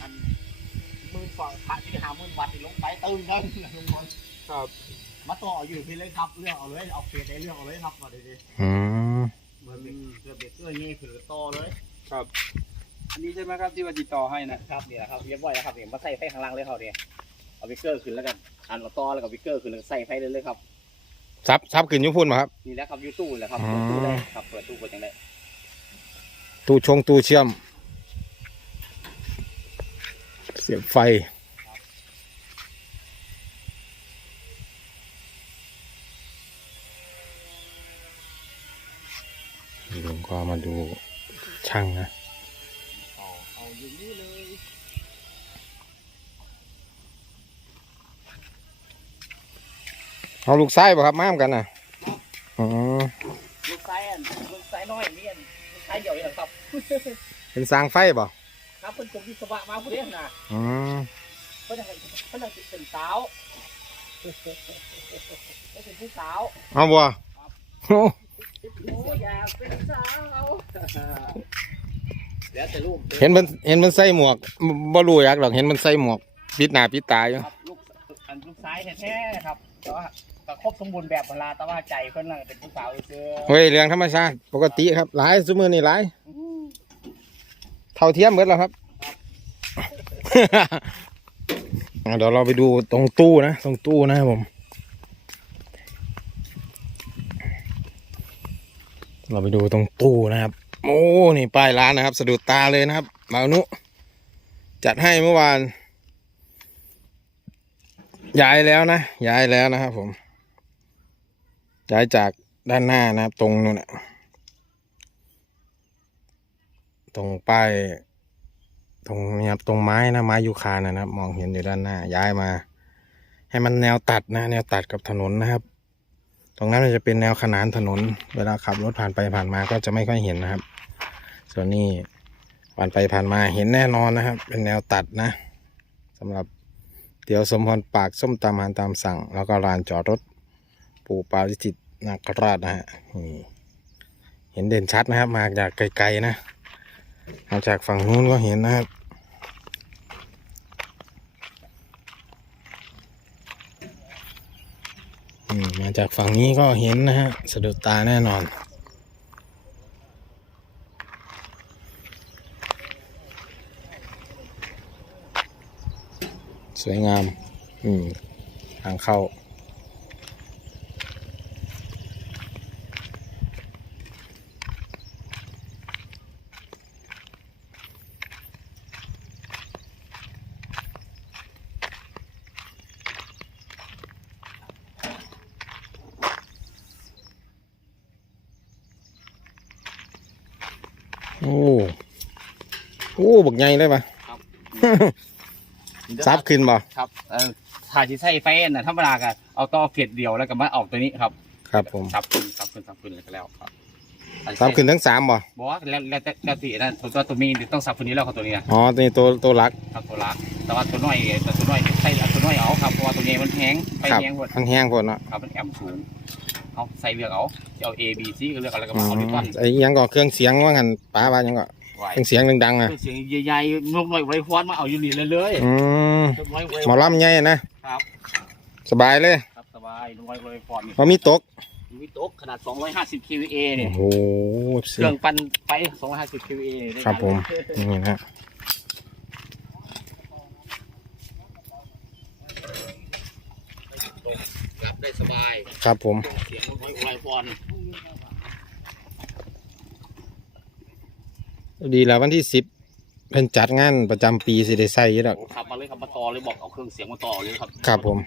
อันหมื่นกว่าพระที่หาหมื่นวัดที่ลงไปตึงเลยลุงพลครับ มาต่ออยู่พี่เลยครับเรื่องเอาเลยเอาเฟสได้เรื่องเอาเลยครับมาดีอืมๆเบอร์เบรกเบอร์เบรกเกอร์นี่คือต่อเลยครับ อันนี้ใช่ไหมครับที่ว่าติดต่อให้นะครับเนี่ยครับเรียบร้อยแล้วครับเนี่ยมาใส่ไฟข้างล่างเลยเขาเนี่ยเอาวิกเกอร์ขึ้นแล้วกันอันเราต่อแล้วก็วิกเกอร์ขึ้นแล้วก็ใส่ไฟเลยเลยครับซับซับขึ้นอยุพุ่นมาครับ นี่แหละครับยูตู้แหละครับอ๋อเปิดตู้ได้ครับเปิดตู้เปิดยังไงตู้ชงตู้เชื่อม เสียบไฟ ลุงก็มาดูช่างนะเอาเอาอยู่นี่เลยเอาลูกไส้ป่ะครับม้ามกันนะอ๋อลูกไส้อันลูกไส้น้อยนี่อันลูกไส้เดี่ยวนี่แหละครับ เป็นสร้างไฟป่ะ ครับเป็นกลุ่มวิศวะมาพวกนี้นะอืมเพื่อนให้เพื่อนให้เป็นสาวให้เป็นผู้สาวเอาบัวโอ้โอ้อยากเป็นสาวเดี๋ยวแต่ลูกเห็นมันเห็นมันใส่หมวกบ่รู้อยากหรอกเห็นมันใส่หมวกปิดหน้าปิดตาอยู่ครับลูกอันลูกซ้ายแท้ๆครับแต่ว่าก็ครบสมบูรณ์แบบเวลาแต่ว่าใจเพื่อนน่ะเป็นผู้สาวเชื่อเฮ้ยเรื่องธรรมชาติปกติครับหลายสมือนี่หลาย เท่าเทียมเหมดแล้วครับ เดี๋ยวเราไปดูตรงตู้นะ ตรงตู้นะครับผม เราไปดูตรงตู้นะครับ โอ้ นี่ป้ายร้านนะครับ สะดุดตาเลยนะครับมานุ จัดให้เมื่อวาน ย้ายแล้วนะ ย้ายแล้วนะครับผม ย้ายจากด้านหน้านะครับ ตรงนู้นน่ะ ตรงป้ายตรงนี้ครับตรงไม้นะไม้ยูคานะครับ มองเห็นอยู่ด้านหน้า ย้ายมา ให้มันแนวตัดนะ แนวตัดกับถนนนะครับ ตรงนั้นมันจะเป็นแนวขนานถนน เวลาขับรถผ่านไปผ่านมาก็จะไม่ค่อยเห็นนะครับ ส่วนนี้ผ่านไปผ่านมาเห็นแน่นอนนะครับ เป็นแนวตัดนะสำหรับเตี๋ยวสมพรปากส้มตำอาหารตามสั่ง แล้วก็ลานจอดรถปู่ปาริจิตนาคราชนะฮะนี่เห็นเด่นชัดนะครับ มาจากไกลๆนะ มาจากฝั่งนู้นก็เห็นนะครับ มาจากฝั่งนี้ก็เห็นนะฮะสะดุดตาแน่นอนสวยงาม อืม ทางเข้า โอ้โอ้บักใหญ่เลยปะซับขึ้นบ่ครับเออถ่ายที่ใส่ไฟน่ะธรรมดากันเอาต่อเฟสเดียวแล้วก็มาออกตัวนี้ครับครับผมซับขึ้นซับขึ้นซับขึ้นแล้วก็แล้วครับซับขึ้นทั้งสามบ่บอกว่าแล้วแล้วแต่แล้วตีนะตัวตัวตัวมีต้องซับตัวนี้แล้วครับตัวนี้นะอ๋อตัวนี้ตัวตัวหลักครับตัวละแต่ว่าตัวน้อยแต่ตัวน้อยใส่เอาตัวน้อยเอาครับเพราะว่าตัวนี้มันแห้งไฟครับแห้งหมดทั้งแห้งพอเนาะครับมันแอมสูง เอาใส่เลือกเอาจะเอา A B C ก็เลือกเอาแล้วก็อืมาเอาดิฟันมไอ้อิหยังก็เครื่องเสียงว่างันป้าว่าหยังก็ไว้เครื่องเสียงดังๆอะเสียงใหญ่ๆนกหน่อยไว้ฟอนมาเอาอยู่นี่เลยเลยอืมนกน้อยไว้ หมอลำใหญ่นะ ครับ สบายเลยครับสบายนกน้อยไว้ฟอนนี่พอมีตก มีโต๊ะขนาด 250 kVA เนี่โอ้ยโหเครื่องปั่นไฟ 250 kVA ได้ครับผม นี่นะ รับ ได้สบาย ครับผม เสียงน้อยไว้ฟอนดีแล้ววันที่สิบเพิ่นจัดงานประจำปีสิได้ใส่อยี่ดอก ขับมาเลยครับมาต่อเลยบอกเอาเครื่องเสียงมาต่อเลยครับครับผม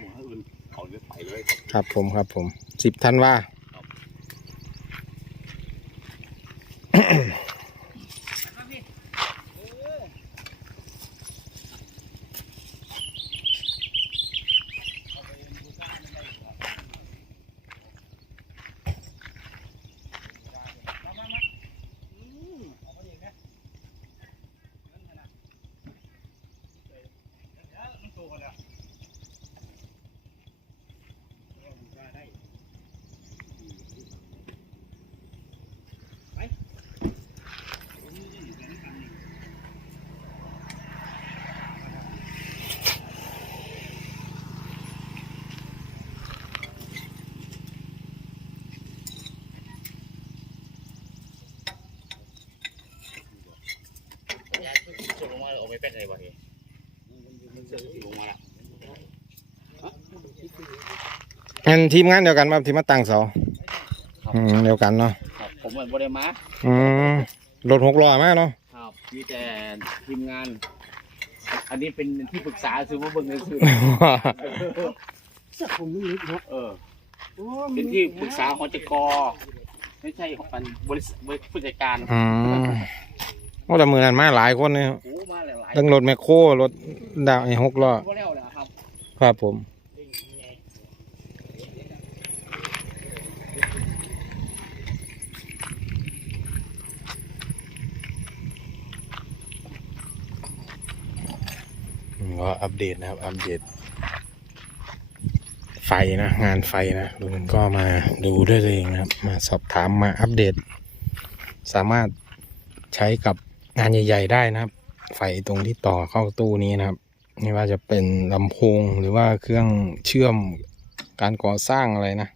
เขาเลยไปเลยครับผมครับผมสิบธันวา ไปเป็นอะไรวะเฮ้ลงมาละอันทีมงานเดียวกันป่ะที่มาตั้งเสาอืมเดียวกันเนาะครับผมเหมือนบริมาอืมรถหกล้อมาเนาะครับมีแต่ทีมงาน อันนี้เป็นที่ปรึกษาซื้อมาเบิ่งเลยซื้อเออเป็นที่ปรึกษาของจกไม่ใช่ของอันบริษัทบริษัทผู้จัดการอืมโอ้แต่มือนั้นมาหลายคนเนี่ย ทั้งรถแมคโครรถดาวไอ้หกล้อก็แล้วนะครับครับผมก็อัปเดตนะครับ อัปเดต ไฟนะ งานไฟนะลุงก็มาดูด้วยตัวเองนะครับ มาสอบถามมาอัปเดต สามารถใช้กับงานใหญ่ ๆ ได้นะครับ ไฟตรงที่ต่อเข้าตู้นี้นะครับ ไม่ว่าจะเป็นลำโพงหรือว่าเครื่องเชื่อมการก่อสร้างอะไรนะ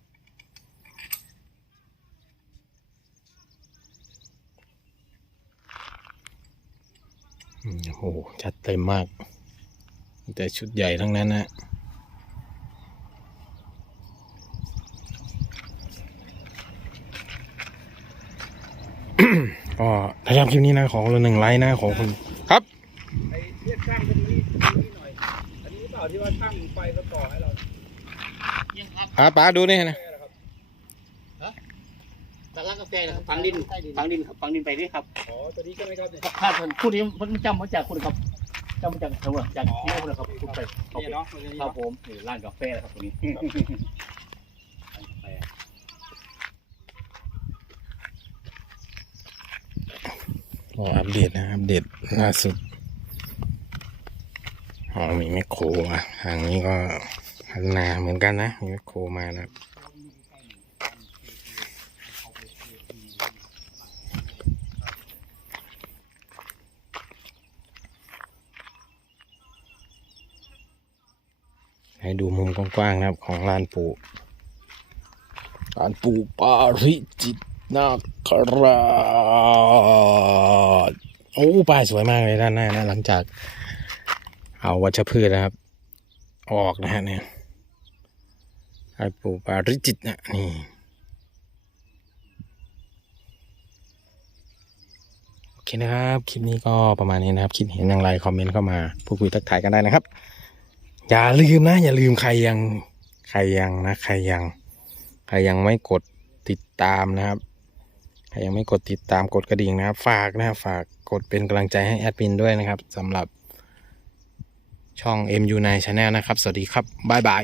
โอ้โหจัดเต็มมาก แต่ชุดใหญ่ทั้งนั้นนะก็ถ้าชอบคลิปนี้นะ ขอคนหนึ่งไลค์นะ ขอคน ที่ว่าช่างไฟก็ต่อให้เรายังครับหาป้าดูนี่นะแค่นะครับแต่ร้านกาแฟนะครับฟังดินฟังดินครับฟังดินไปด้วยครับอ๋อตัวนี้ใช่ไหมครับเนี่ยถ้าท่านผู้นี้มันจำมาจากคุณครับจำมาจากเทวจากที่นี่เลยครับคุณไปครับเนี่ยเนาะตัวนี้ครับเนาะผมนี่ร้านกาแฟนะครับตัวนี้ร้านกาแฟก็อัปเดตนะอัปเดตล่าสุดอ๋อ มีแมคโครอะทางนี้ก็พัฒนาเหมือนกันนะ มีแมคโครมานะให้ดูมุมกว้างๆนะครับของลานปูลานปูปาริจิตนาคราชโอ้ป้ายสวยมากเลยด้านหน้านะหลังจาก เอาวัชพืชนะครับ ออกนะฮะเนี่ยลานปู่ปาริจิตนะนี่โอเคนะครับ คลิปนี้ก็ประมาณนี้นะครับ คิดเห็นอย่างไรคอมเมนต์เข้ามาพูดคุยทักทายกันได้นะครับ อย่าลืมนะ อย่าลืมใครยังใครยังนะ ใครยัง ใครยังไม่กดติดตามนะครับใครยังไม่กดติดตามกดกระดิ่งนะครับ ฝากนะฝากกดเป็นกำลังใจให้แอดมินด้วยนะครับสำหรับ ช่อง MU9 Channel นะครับ สวัสดีครับ บ๊ายบาย